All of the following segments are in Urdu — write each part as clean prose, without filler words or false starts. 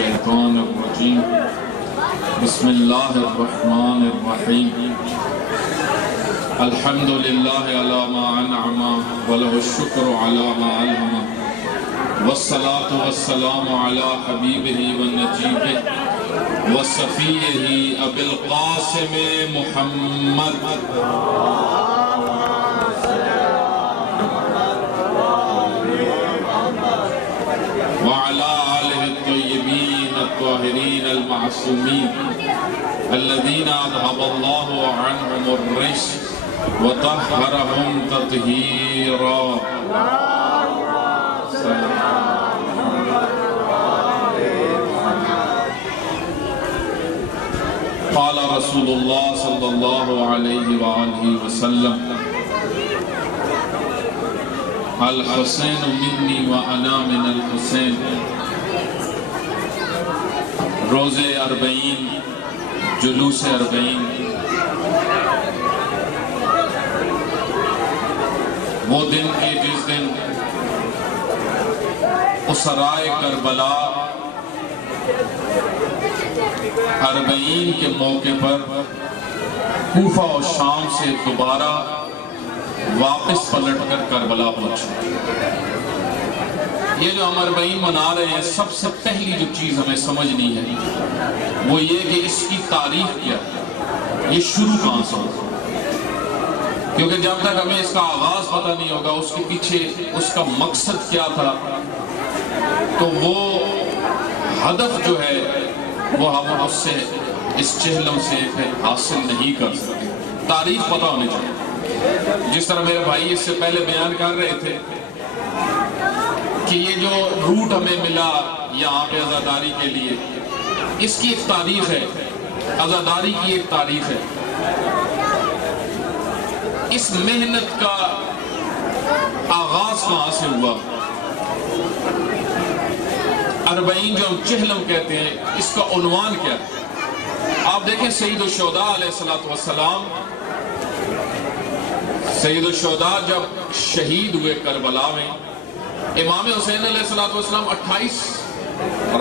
الشیطان الرجیم بسم اللہ الرحمن الرحیم الحمد للہ علی ما انعم وله الشکر علی ما الہم والصلاة والسلام علی حبیبہ ونجیبہ وصفیہ ابی القاسم محمد وعلى آله الطيبين الطاهرين المعصومين الذين أذهب الله عنهم الرجس وطهرهم تطهيرا. قال رسول الله صلى الله عليه وآله وسلم الحسین منی وانا من الحسین. روزے 40 جلوس 40 وہ دن کے جس دن اسرائے کربلا 40 کے موقع پر کوفہ و شام سے دوبارہ واپس پلٹ کر کربلا پہنچے. یہ جو ہم 40 منا رہے ہیں، سب سے پہلی جو چیز ہمیں سمجھنی ہے وہ یہ کہ اس کی تاریخ کیا ہے، یہ شروع کہاں سے ہوگا. کیونکہ جب تک ہمیں اس کا آغاز پتہ نہیں ہوگا، اس کے پیچھے اس کا مقصد کیا تھا، تو وہ ہدف جو ہے وہ ہم اس سے اس چہلم سے حاصل نہیں کر سکتے. تاریخ پتہ ہونی چاہیے. جس طرح میرے بھائی اس سے پہلے بیان کر رہے تھے کہ یہ جو روٹ ہمیں ملا یہاں پہ عزاداری کے لیے، اس کی ایک تاریخ ہے، عزاداری کی ایک تاریخ ہے. اس محنت کا آغاز کہاں سے ہوا؟ 40 جو ہم چہلم کہتے ہیں، اس کا عنوان کیا ہے؟ آپ دیکھیں سید الشہداء علیہ السلام، سید الشہداء جب شہید ہوئے کربلا میں، امام حسین علیہ السلام 28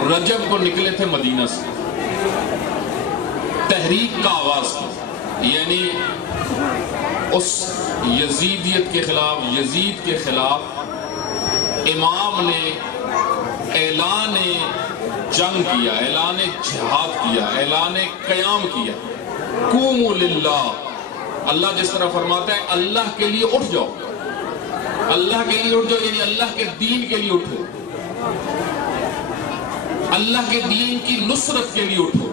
رجب کو نکلے تھے مدینہ سے تحریک کا آواز کی، یعنی اس یزیدیت کے خلاف، یزید کے خلاف امام نے اعلان جنگ کیا، اعلان جہاد کیا، اعلان قیام کیا. قوموا للہ. اللہ جس طرح فرماتا ہے اللہ کے لیے اٹھ جاؤ، اللہ کے لیے اٹھ جاؤ، یعنی اللہ کے دین کے لیے اٹھو، اللہ کے دین کی نصرت کے لیے اٹھو.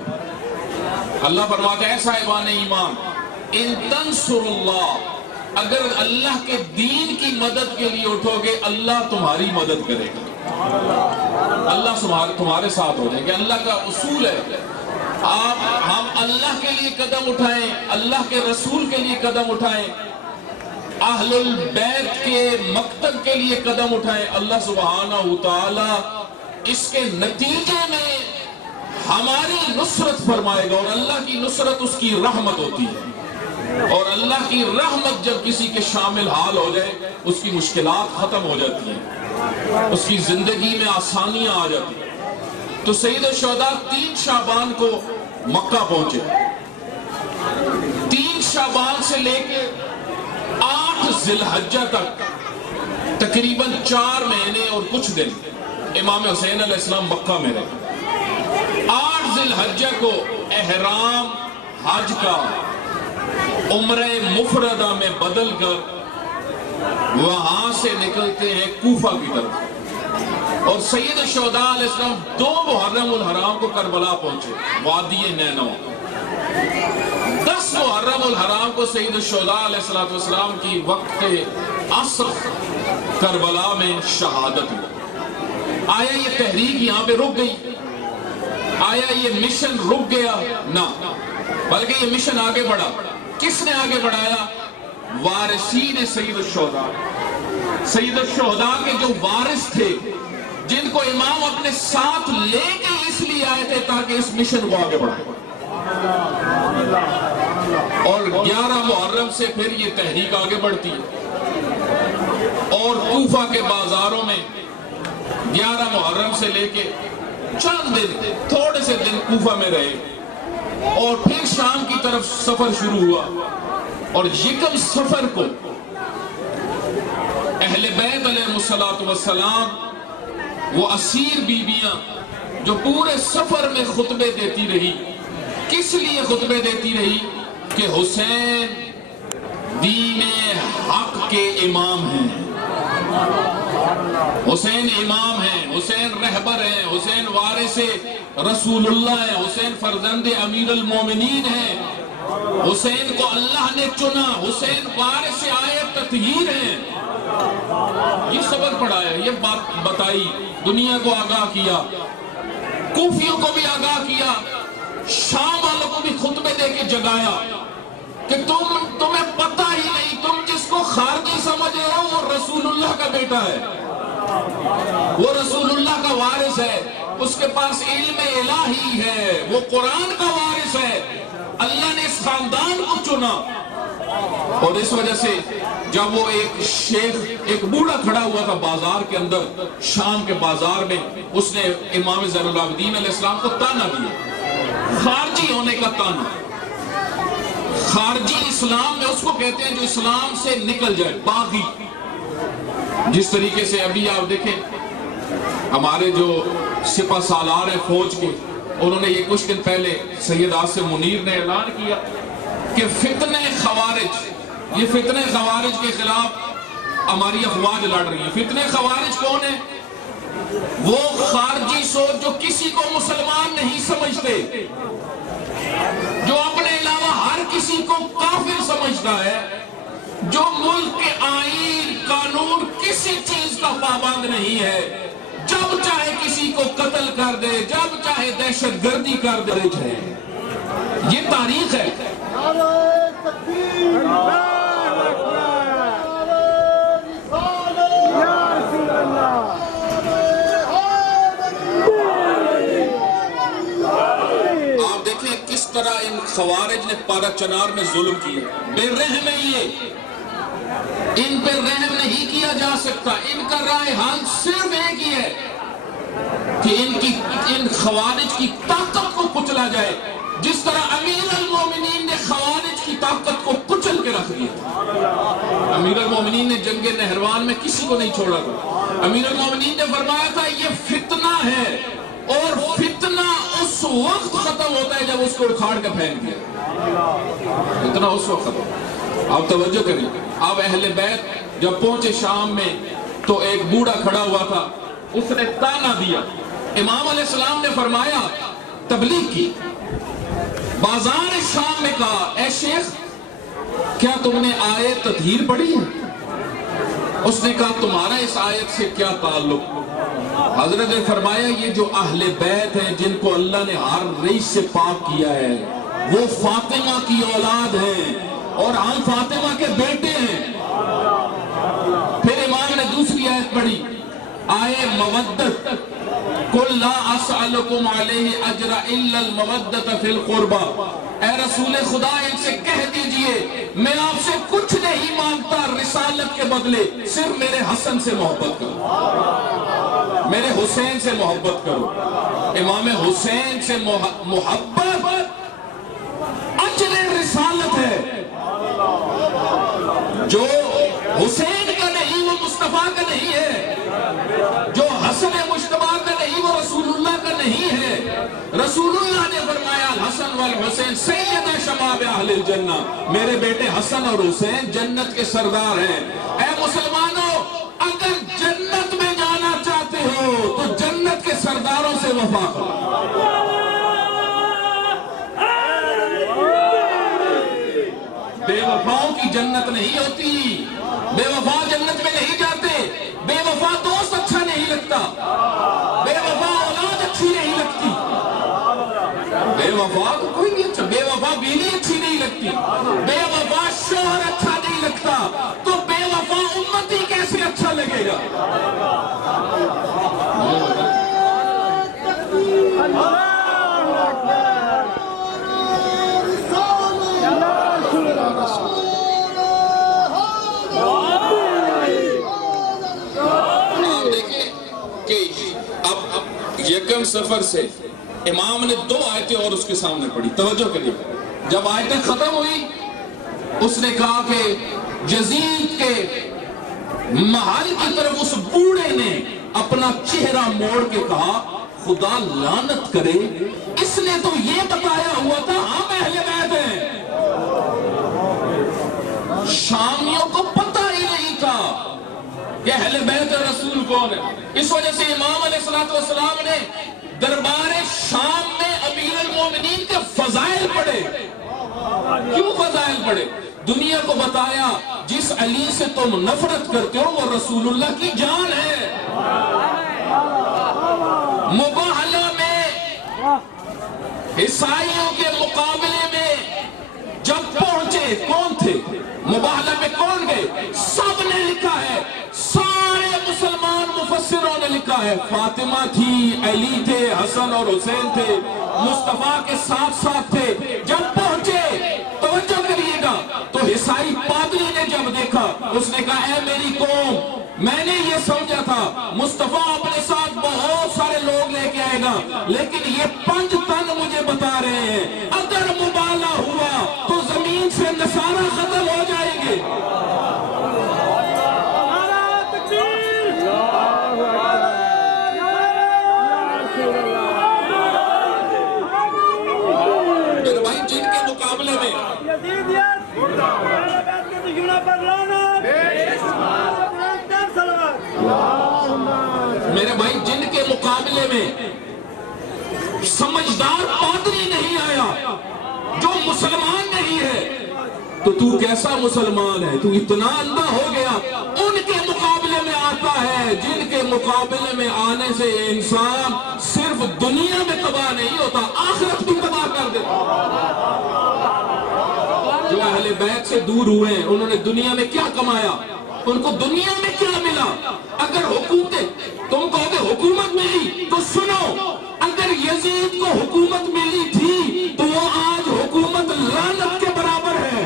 اللہ فرماتا ہے صاحبان ایمان ان تنصروا اللہ، اگر اللہ کے دین کی مدد کے لیے اٹھو گے اللہ تمہاری مدد کرے گا، اللہ تمہارے ساتھ ہو جائے گا. اللہ کا اصول ہے ہم اللہ کے لیے قدم اٹھائیں، اللہ کے رسول کے لیے قدم اٹھائیں، اہل البیت کے مکتب کے لیے قدم اٹھائیں، اللہ سبحانہ وتعالی اس کے نتیجے میں ہماری نصرت فرمائے گا. اور اللہ کی نصرت اس کی رحمت ہوتی ہے، اور اللہ کی رحمت جب کسی کے شامل حال ہو جائے اس کی مشکلات ختم ہو جاتی ہیں، اس کی زندگی میں آسانیاں آ جاتی ہیں. تو سید الشہداء 3 شعبان کو مکہ پہنچے. 3 شعبان سے لے کے 8 ذی الحجہ تک تقریباً 4 مہینے اور کچھ دن امام حسین علیہ السلام مکہ میں رہے. 8 ذی الحجہ کو احرام حج کا عمرہ مفردہ میں بدل کر وہاں سے نکلتے ہیں کوفہ کی طرف. اور سید الشہداء علیہ السلام 2 محرم الحرام کو کربلا پہنچے، وادی نینو. 10 محرم الحرام کو سید الشہداء علیہ السلام کی وقت عصر کربلا میں شہادت ہوئی. آیا یہ تحریک یہاں پہ رک گئی؟ آیا یہ مشن رک گیا؟ نہ، بلکہ یہ مشن آگے بڑھا. کس نے آگے بڑھایا؟ وارثین سید الشہداء. سید الشہداء کے جو وارث تھے، جن کو امام اپنے ساتھ لے کے اس لیے آئے تھے تاکہ اس مشن کو آگے بڑھائے. اور 11 محرم سے پھر یہ تحریک آگے بڑھتی ہے، اور کوفہ کے بازاروں میں 11 محرم سے لے کے چند دن تھوڑے سے دن کوفہ میں رہے اور پھر شام کی طرف سفر شروع ہوا، اور یکم سفر کو اہل بیت علیہ السلام وہ اسیر بیویاں جو پورے سفر میں خطبے دیتی رہی، کس لیے خطبے دیتی رہی؟ کہ حسین دین حق کے امام ہیں، حسین امام ہیں، حسین رہبر ہیں، حسین وارث رسول اللہ ہیں، حسین فرزند امیر المومنین ہیں، حسین کو اللہ نے چنا، حسین وارث آئے تطہیر ہیں۔ یہ سبق پڑھایا، یہ بات بتائی، دنیا کو آگاہ کیا، کوفیوں کو بھی آگاہ کیا، شام والوں کو بھی خطبے دے کے جگایا کہ تمہیں پتہ ہی نہیں، تم جس کو خارجی سمجھ رہے ہو وہ رسول اللہ کا بیٹا ہے، وہ رسول اللہ کا وارث ہے، اس کے پاس علم الہی ہے، وہ قرآن کا وارث ہے، اللہ نے اس خاندان کو چنا۔ اور اس وجہ سے جب وہ ایک شیخ، ایک بوڑھا کھڑا ہوا تھا بازار کے اندر، شام کے بازار میں، اس نے امام زین العابدین علیہ السلام کو تانا دیا، خارجی ہونے کا تانا۔ خارجی اسلام میں اس کو کہتے ہیں جو اسلام سے نکل جائے، باغی۔ جس طریقے سے ابھی آپ دیکھیں ہمارے جو سپہ سالار ہیں فوج کے، انہوں نے یہ کچھ دن پہلے سید عاصم منیر نے اعلان کیا کہ فتنہ خوارج، یہ فتنہ خوارج کے خلاف ہماری افواج لڑ رہی ہیں۔ فتنہ خوارج کون ہے؟ وہ خارجی سوچ جو کسی کو مسلمان نہیں سمجھتے، جو اپنے علاوہ ہر کسی کو کافر سمجھتا ہے، جو ملک کے آئین قانون کسی چیز کا پابند نہیں ہے، جب چاہے کسی کو قتل کر دے، جب چاہے دہشت گردی کر دے جائے۔ یہ تاریخ ہے۔ آپ دیکھیں کس طرح ان خوارج نے پارا چنار میں ظلم کیا، بے رحم ہے یہ، ان پہ رحم نہیں کیا جا سکتا۔ ان کا رائے حل صرف ایک ہی ہے کہ ان خوارج کی طاقت کو کچلا جائے، جس طرح امیر المومنین نے خوارج کی طاقت کو کچل کے رکھ دیا۔ امیر المومنین نے جنگ نہروان میں کسی کو نہیں چھوڑا تھا۔ امیر المومنین نے فرمایا تھا یہ فتنہ ہے، اور فتنہ اس وقت ختم ہوتا ہے جب اس کو اکھاڑ کے پھینک دیا۔ فتنہ اس وقت ختم۔ آپ توجہ کریں، اب اہل بیت جب پہنچے شام میں تو ایک بوڑھا کھڑا ہوا تھا، اس نے تانا دیا۔ امام علیہ السلام نے فرمایا، تبلیغ کی، بازار شام میں کہا، اے شیخ کیا تم نے آیت تطہیر پڑھی ہے؟ اس نے کہا تمہارا اس آیت سے کیا تعلق؟ حضرت نے فرمایا یہ جو اہل بیت ہیں جن کو اللہ نے ہر ریش سے پاک کیا ہے، وہ فاطمہ کی اولاد ہیں اور ہم فاطمہ کے بیٹے ہیں۔ پھر امام نے دوسری آیت پڑھی، آئے مودت، قل لا اسألکم علیہ اجر الا المودت فی القربہ، اے رسول خدا ان سے کہہ دیجئے میں آپ سے کچھ نہیں مانگتا رسالت کے بدلے، صرف میرے حسن سے محبت کرو، میرے حسین سے محبت کرو۔ امام حسین سے محبت اجر رسالت ہے، جو حسین کا نہیں وہ مصطفیٰ کا نہیں ہے، جو حسن مجتبیٰ کا نہیں وہ رسول اللہ کا نہیں ہے۔ رسول اللہ نے فرمایا الحسن والحسین سید شباب اہل الجنہ، میرے بیٹے حسن اور حسین جنت کے سردار ہیں۔ اے مسلمانوں، اگر جنت میں جانا چاہتے ہو تو جنت کے سرداروں سے وفا کرو۔ بے وفاؤں کی جنت نہیں ہوتی، بے وفا جنت میں نہیں جاتے، بے وفا دوست اچھا نہیں لگتا، بے وفا اولاد اچھی نہیں لگتی، بے وفا کوئی نہیں اچھا، بے وفا بیوی اچھی نہیں لگتی، بے وفا شوہر اچھا نہیں لگتا، تو بے وفا امتی کیسے اچھا لگے گا؟ یکم صفر سفر سے امام نے 2 آیتیں اور اس کے سامنے پڑھی، توجہ کریے. جب آیتیں ختم ہوئی اس نے کہا کہ یزید کے محل کی طرف اس بوڑھے نے اپنا چہرہ موڑ کے کہا خدا لعنت کرے، اس نے تو یہ بتایا ہوا تھا ہم اہل بیت ہیں. شامیوں کو پتہ ہی نہیں تھا کہ اہل بیت رسول کون ہے. اس وجہ سے امام علیہ السلام نے دربار شام میں امیر المومنین کے فضائل پڑھے. کیوں فضائل پڑھے؟ دنیا کو بتایا جس علی سے تم نفرت کرتے ہو وہ رسول اللہ کی جان ہے. مباہلہ میں عیسائیوں کے مقابلے میں جب پہنچے کون تھے؟ مباہلہ میں کون گئے؟ سب نے لکھا ہے، سارے مسلمان مفسروں نے لکھا ہے. فاطمہ تھی، علی تھے، حسن اور حسین تھے، مصطفیٰ کے ساتھ ساتھ تھے. جب پہنچے توجہ کریے گا تو عیسائی پادری نے جب دیکھا اس نے کہا اے میری قوم، میں نے یہ سمجھا تھا مصطفیٰ اپنے ساتھ بہت سارے لوگ لے کے آئے گا، لیکن یہ 5 تن مجھے بتا رہے ہیں اگر مبالہ ہوا تو زمین سے نصارہ ختم ہو جائیں گے. میرے بھائی جن کے مقابلے میں میرے بھائی جن کے مقابلے میں سمجھدار پادری نہیں آیا، جو مسلمان نہیں ہے، تو کیسا مسلمان ہے؟ تو اتنا اندھا ہو گیا. ان کے مقابلے میں آتا ہے جن کے مقابلے میں آنے سے انسان صرف دنیا میں تباہ نہیں ہوتا، آخرت بھی تباہ کر دیتا. جو اہل بیت سے دور ہوئے ہیں انہوں نے دنیا میں کیا کمایا؟ ان کو دنیا میں کیا ملا؟ اگر تم کہو کہ حکومت ملی تو سنو، اگر یزید کو حکومت ملی تھی تو وہ آج حکومت لعنت کے برابر ہے.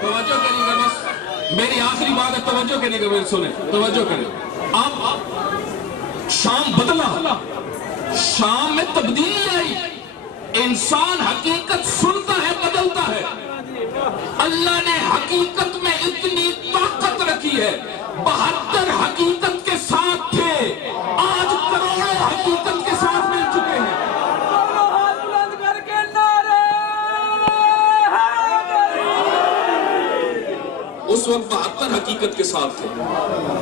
توجہ کریے گا، بس میری آخری بات ہے، توجہ کرنے کا میرے سنیں، توجہ کریں. اب شام بدلا، شام میں تبدیلی آئی. انسان حقیقت سنتا ہے، بدلتا ہے. اللہ نے حقیقت میں اتنی طاقت رکھی ہے. 72 حقیقت کے ساتھ تھے، آج کروڑوں حقیقت کے ساتھ مل چکے ہیں. اس وقت 72 حقیقت کے ساتھ تھے.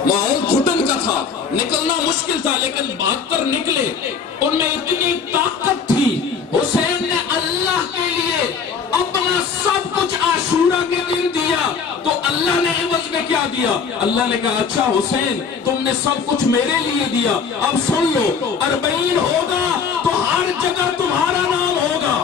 ماحول گھٹن کا تھا، نکلنا مشکل تھا، لیکن 72 نکلے. ان میں اتنی طاقت تھی. حسین نے اللہ کے لیے اپنا سب کچھ عاشورہ کے دن دیا تو اللہ نے عوض میں کیا دیا؟ اللہ نے کہا اچھا حسین تم نے سب کچھ میرے لیے دیا، اب سن لو 40 ہوگا تو ہر جگہ تمہارا نام ہوگا،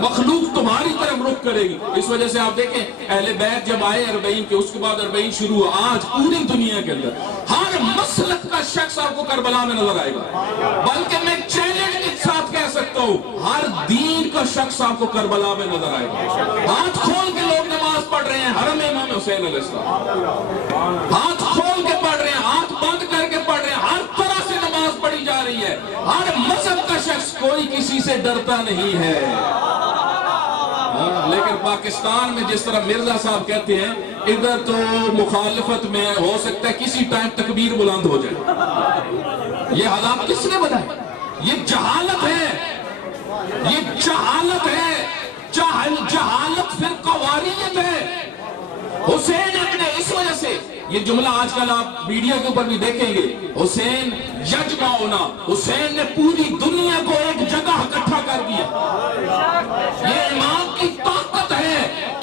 مخلوق تمہاری طرف رخ کرے گی. اس وجہ سے آپ دیکھیں اہل بیت جب آئے 40 کے، اس کے بعد 40 شروع ہوا. آج پوری دنیا کے اندر ہر مسلک کا شخص آپ کو کربلا میں نظر آئے گا، بلکہ میں چیلنج کے ساتھ کہہ سکتا ہوں ہر دین کا شخص آپ کو کربلا میں نظر آئے گا. ہاتھ کھول کے لوگ نماز پڑھ رہے ہیں حرم امام حسین علیہ السلام، ہاتھ کھول کے پڑھ رہے ہیں، ہاتھ بند کر کے پڑھ رہے ہیں، ہر طرح سے نماز پڑھی جا رہی ہے. ہر مذہب کا شخص، کوئی کسی سے ڈرتا نہیں ہے. لیکن پاکستان میں جس طرح مرزا صاحب کہتے ہیں ادھر تو مخالفت میں ہو سکتا ہے کسی ٹائم تکبیر بلند ہو جائے. یہ حالات کس نے بنائے؟ یہ جہالت ہے، یہ جہالت ہے. جہالت پھر قواریت ہے. حسین اپنے اس وجہ سے یہ جملہ آج کل آپ میڈیا کے اوپر بھی دیکھیں گے، حسین یجمعنا، حسین نے پوری دنیا کو ایک جگہ اکٹھا کر دیا. یہ امام کی طاقت ہے.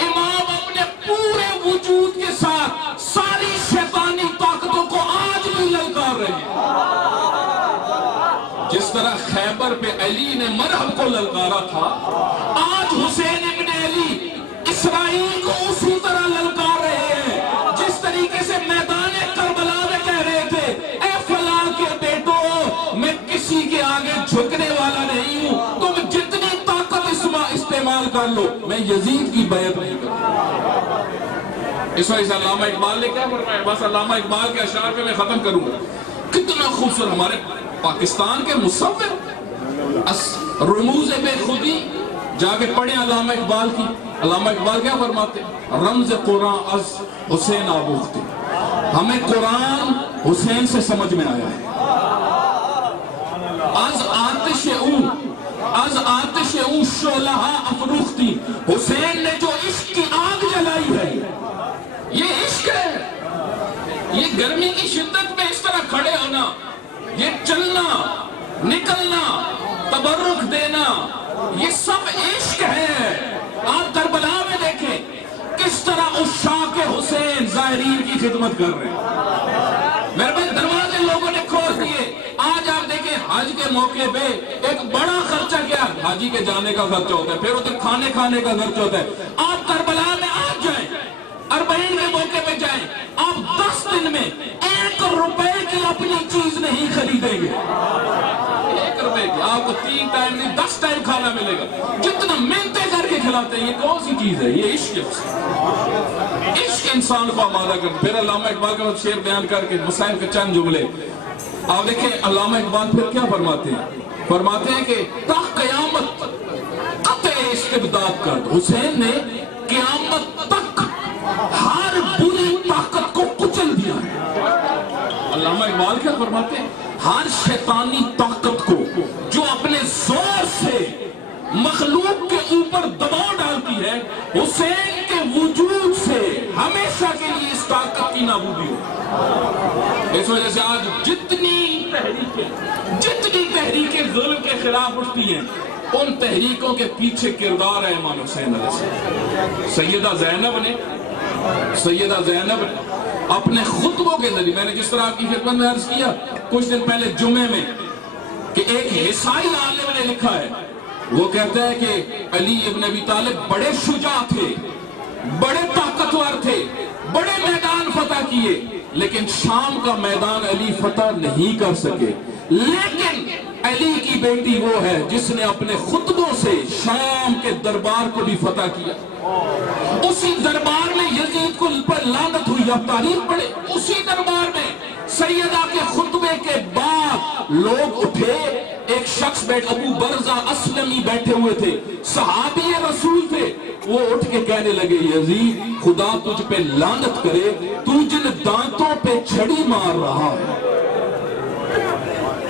امام اپنے پورے وجود کے ساتھ ساری شیطانی طاقتوں کو آج بھی للکار رہے ہیں. جس طرح خیبر پہ علی نے مرہب کو للکارا تھا، آج حسین ابن علی اسرائیل کو اسی طرح للکار رہے ہیں. جس طریقے سے میدان کربلا میں کہہ رہے تھے اے فلاں کے بیٹوں، میں کس جھکنے والا نہیں ہوں، تم جتنی طاقت استعمال کر لو، میں یزید کی بیعت نہیں کروں۔ اس وجہ سے علامہ اقبال نے کیا فرمایا، بس علامہ اقبال کے اشعار پہ میں ختم کروں گا۔ کتنا خوبصورت ہمارے پاکستان کے مصور رموز بے خودی، جا کے پڑھیں علامہ اقبال کی۔ علامہ اقبال کیا فرماتے ہیں، رمز قرآن از حسین آبوختے، ہمیں قرآن حسین سے سمجھ میں آیا ہے۔ از آتش اون شعلہ افروختی، حسین نے جو عشق کی آگ جلائی ہے، یہ عشق ہے۔ یہ گرمی کی شدت میں اس طرح کھڑے ہونا، یہ چلنا، نکلنا، تبرک دینا، یہ سب عشق ہے۔ آپ کربلا میں دیکھیں کس طرح عشاق حسین ظاہرین کی خدمت کر رہے ہیں۔ میرے بھائی دروازے لوگوں نے کھول دیے۔ آج آپ دیکھیں حج کے موقع پہ ایک بڑا خرچہ کیا، حاجی کے جانے کا خرچہ ہوتا ہے، پھر ادھر کھانے کا خرچہ ہوتا ہے۔ آپ کربلا میں آج جائیں، اربعین کے موقع پہ جائیں، آپ 10 دن میں 1 روپے کی اپنی چیز نہیں خریدیں گے۔ 1 روپے کی آپ کو 3 ٹائم نہیں 10 ٹائم کھانا ملے گا۔ جتنا منتیں کر کے کھلاتے ہیں، یہ کون سی چیز ہے؟ یہ عشق ہے۔ عشق انسان کو آمادہ کرتا۔ پھر علامہ اقبال کا شعر بیان کر کے مسائل کے چند جملے آپ دیکھیں، علامہ اقبال پھر کیا فرماتے ہیں؟ فرماتے ہیں کہ تا قیامت قطع استبداد کر، حسین نے قیامت تک ہر بری طاقت کو کچل دیا ہے۔ علامہ اقبال کیا فرماتے ہیں؟ ہر شیطانی طاقت کو جو اپنے زور سے مخلوق کے اوپر دباؤ ڈالتی ہے، حسین کے وجود سے ہمیشہ کے لیے اس طاقت کی نابودی ہو۔ اس وجہ سے آج جتنی تحریکیں ظلم کے خلاف اٹھتی ہیں، ان تحریکوں کے پیچھے کردار ہے امام حسین علیہ السلام۔ سیدہ زینب نے اپنے خطبوں کے ذریعے، میں نے جس طرح آپ کی خدمت میں عرض کیا کچھ دن پہلے جمعے میں، کہ ایک عیسائی عالم نے لکھا ہے، وہ کہتا ہے کہ علی ابن ابی طالب بڑے شجاع تھے، بڑے طاقتور تھے، بڑے میدان فتح کیے، لیکن شام کا میدان علی فتح نہیں کر سکے۔ لیکن علی کی بیٹی وہ ہے جس نے اپنے خطبوں سے شام کے دربار کو بھی فتح کیا۔ اسی دربار میں یزید کو پر لعنت ہوئی، آپ تاریخ پڑھے، اسی دربار میں سیدہ کے خطبے کے بعد لوگ اٹھے، ایک شخص ابو برزہ اسلمی بیٹھے ہوئے تھے، صحابی رسول تھے، وہ اٹھ کے کہنے لگے، یزید خدا تجھ پہ لعنت کرے، تو جن دانتوں پہ چھڑی مار رہا ہے،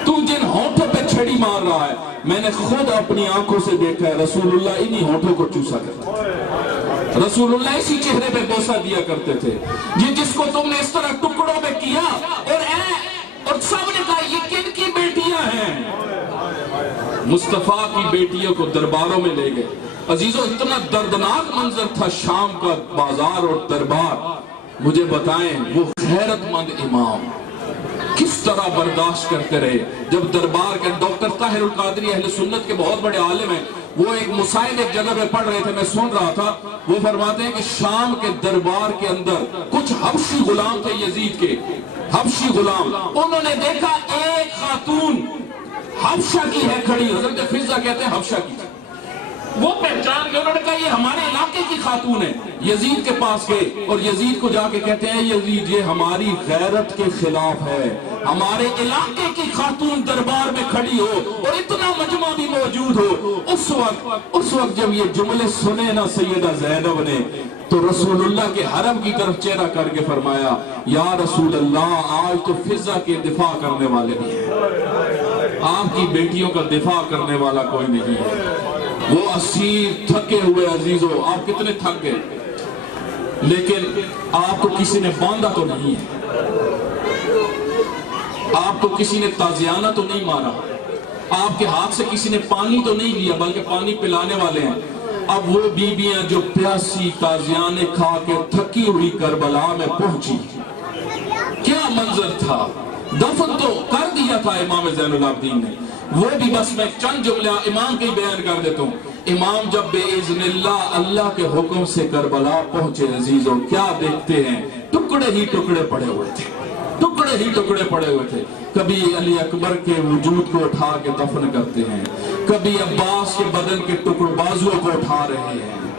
تو جن ہونٹوں پہ چھڑی مار رہا ہے، میں نے خود اپنی آنکھوں سے دیکھا ہے، رسول اللہ انہی ہونٹوں کو چوسا کرتے تھے، رسول اللہ اسی چہرے پہ بوسہ دیا کرتے تھے، جس کو تم نے اس طرح ٹکڑوں میں کیا، اور سب نے کہا یہ کن کی بیٹیاں ہیں؟ مصطفیٰ کی بیٹیوں کو درباروں میں لے گئے۔ عزیزو، اتنا دردناک منظر تھا شام کا بازار اور دربار۔ مجھے بتائیں وہ غیرت مند امام کس طرح برداشت کرتے رہے جب دربار کے ڈاکٹر طاہر القادری اہل سنت کے بہت بڑے عالم ہیں، وہ ایک مسائل ایک جگہ پہ پڑھ رہے تھے، میں سن رہا تھا، وہ فرماتے ہیں کہ شام کے دربار کے اندر کچھ حبشی غلام تھے، یزید کے حبشی غلام، انہوں نے دیکھا ایک خاتون حبشہ کی ہے کھڑی، حضرت فضہ کہتے ہیں حبشہ کی، وہ پہچان کے انہوں نے کہا یہ ہمارے علاقے کی خاتون ہے، یزید کے پاس گئے اور یزید کو جا کے کہتے ہیں، یزید یہ ہماری غیرت کے خلاف ہے، ہمارے علاقے کی خاتون دربار میں کھڑی ہو اور اتنا مجمع بھی موجود ہو۔ اس وقت جب یہ جملے سنے نا سیدہ زینب نے، تو رسول اللہ کے حرم کی طرف چہرہ کر کے فرمایا، یا رسول اللہ آج تو فضہ کے دفاع کرنے والے نہیں ہیں، آپ کی بیٹیوں کا دفاع کرنے والا کوئی نہیں ہے۔ وہ اسیر تھکے ہوئے، عزیزو آپ کتنے تھک گئے، لیکن آپ کو کسی نے باندھا تو نہیں ہے، آپ کو کسی نے تازیانہ تو نہیں مارا، آپ کے ہاتھ سے کسی نے پانی تو نہیں لیا بلکہ پانی پلانے والے ہیں۔ اب وہ بیویاں جو پیاسی تازیانے کھا کے تھکی ہوئی کربلا میں پہنچی، کیا منظر تھا، دفن تو کر دیا تھا امام زین العابدین نے، وہ بھی بس میں چند جملہ امام کے بیان کر دیتا ہوں۔ امام جب بے اذن اللہ کے حکم سے کربلا پہنچے، عزیزوں کیا دیکھتے ہیں، ٹکڑے ہی ٹکڑے پڑے ہوئے تھے، ٹکڑے ہی ٹکڑے پڑے ہوئے تھے۔ کبھی علی اکبر کے وجود کو اٹھا کے دفن کرتے ہیں، کبھی عباس کے بدن کے ٹکڑوں بازوؤں کو اٹھا رہے ہیں،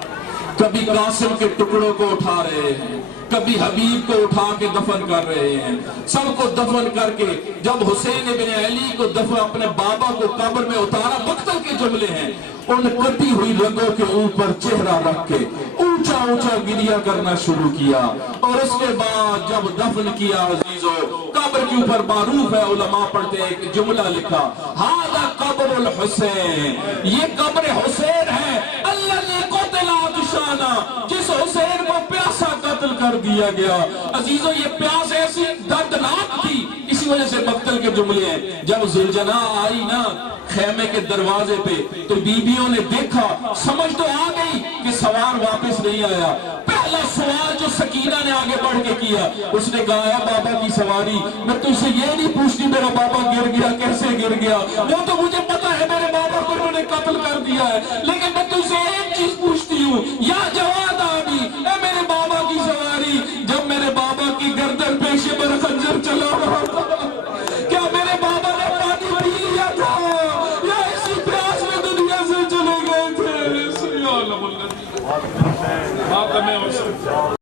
کبھی قاسم کے ٹکڑوں کو اٹھا رہے ہیں، کبھی حبیب کو اٹھا کے دفن کر رہے ہیں۔ سب کو دفن کر کے جب حسین ابن علی کو دفن اپنے بابا کو قبر میں اتارا، مقتل کے جملے ہیں، ان کٹی ہوئی رگوں کے اوپر چہرہ رکھ کے اونچا اونچا گریہ کرنا شروع کیا، اور اس کے بعد جب دفن کیا عزیزو، قبر کے اوپر معروف ہے، علماء پڑھتے ہیں، ایک جملہ لکھا، ہذا قبر الحسین، یہ قبر حسین ہے، الذی قتل عطشانا، جس حسین کو پیاسا قتل کر دیا گیا۔ عزیزو یہ پیاس ایسی دردناک تھی، اسی وجہ سے مقتل کے جملے ہیں۔ جب زلجنہ آئی نا خیمے کے دروازے پہ تو بیویوں نے دیکھا، سمجھ تو آ گئی کہ سوار واپس نہیں آیا۔ پہلا سوال جو سکینہ نے آگے بڑھ کے کیا، اس نے کہا ہے بابا کی سواری، میں تجھ سے یہ نہیں پوچھتی میرا بابا گر گیا کیسے گر گیا، وہ تو مجھے پتا ہے میرے بابا کو انہوں نے قتل کر دیا ہے، لیکن میں تجھ سے ایک چیز پوچھتی ہوں، یا جواد آبی، اے میرے بابا کی سواری، جب میرے بابا کی گردن پیشے پر خنجر چلا رہا تھا، کیا میرے بابا نے پانی پی لیا تھا یا اسی پیاس میں دنیا سے چلے گئے تھے؟